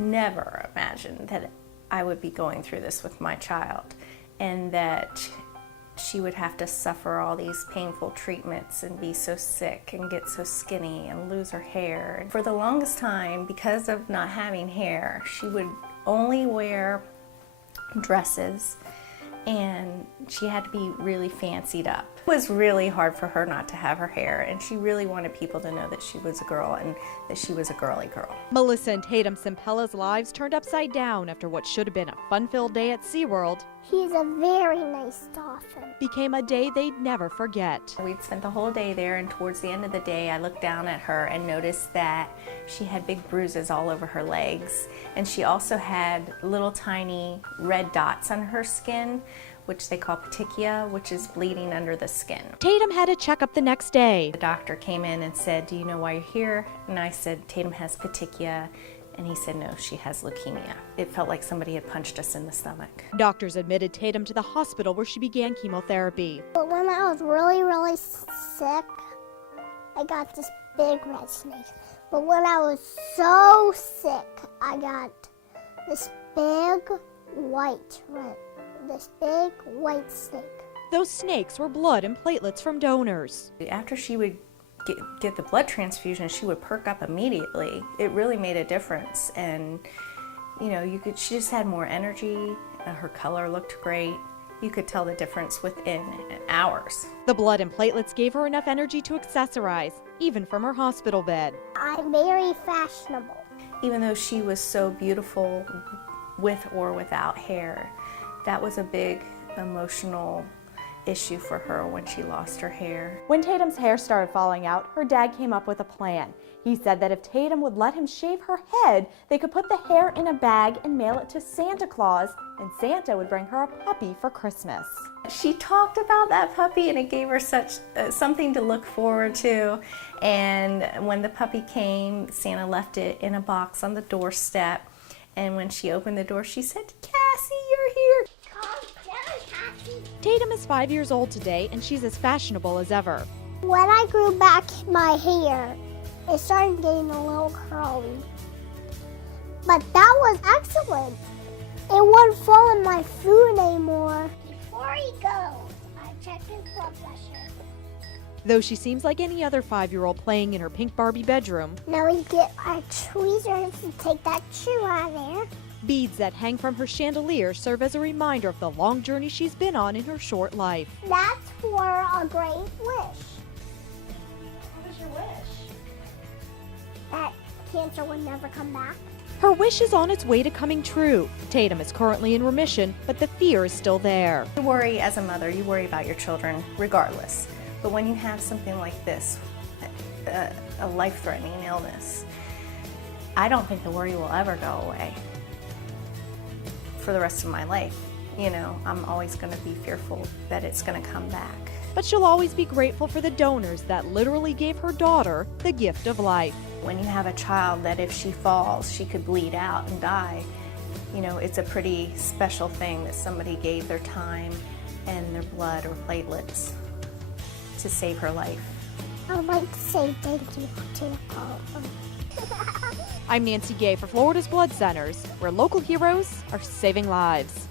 never imagined that I would be going through this with my child, and that she would have to suffer all these painful treatments and be so sick and get so skinny and lose her hair. And for the longest time, because of not having hair, she would only wear dresses, and she had to be really fancied up. It was really hard for her not to have her hair, and she really wanted people to know that she was a girl and that she was a girly girl. Melissa and Tatum Simpella's lives turned upside down after what should have been a fun-filled day at SeaWorld. He's a very nice dolphin. Became a day they'd never forget. We'd spent the whole day there, and towards the end of the day, I looked down at her and noticed that she had big bruises all over her legs, and she also had little tiny red dots on her skin, which they call petechia, which is bleeding under the skin. Tatum had a checkup the next day. The doctor came in and said, "Do you know why you're here?" And I said, "Tatum has petechia." And he said, "No, she has leukemia." It felt like somebody had punched us in the stomach. Doctors admitted Tatum to the hospital where she began chemotherapy. But when I was really sick, I got this big red snake. But when I was so sick, I got this big white snake. Those snakes were blood and platelets from donors. After she would get the blood transfusion, she would perk up immediately. It really made a difference, and she just had more energy. Her color looked great. You could tell the difference within hours. The blood and platelets gave her enough energy to accessorize, even from her hospital bed. I'm very fashionable. Even though she was so beautiful with or without hair, that was a big emotional issue for her when she lost her hair. When Tatum's hair started falling out, her dad came up with a plan. He said that if Tatum would let him shave her head, they could put the hair in a bag and mail it to Santa Claus, and Santa would bring her a puppy for Christmas. She talked about that puppy, and it gave her such something to look forward to. And when the puppy came, Santa left it in a box on the doorstep. And when she opened the door, she said, "Cassie, you're here." Tatum is 5 years old today, and she's as fashionable as ever. When I grew back my hair, it started getting a little curly. But that was excellent. It wouldn't fall in my food anymore. Before he goes, I check his blood pressure. Though she seems like any other 5-year-old playing in her pink Barbie bedroom. Now we get our tweezers and take that chew out of there. Beads that hang from her chandelier serve as a reminder of the long journey she's been on in her short life. That's for a great wish. What was your wish? That cancer would never come back. Her wish is on its way to coming true. Tatum is currently in remission, but the fear is still there. You worry as a mother, you worry about your children regardless. But when you have something like this, a life-threatening illness, I don't think the worry will ever go away for the rest of my life. I'm always going to be fearful that it's going to come back. But she'll always be grateful for the donors that literally gave her daughter the gift of life. When you have a child that if she falls, she could bleed out and die, it's a pretty special thing that somebody gave their time and their blood or platelets to save her life. I would like to say thank you to all of them. I'm Nancy Gay for Florida's Blood Centers, where local heroes are saving lives.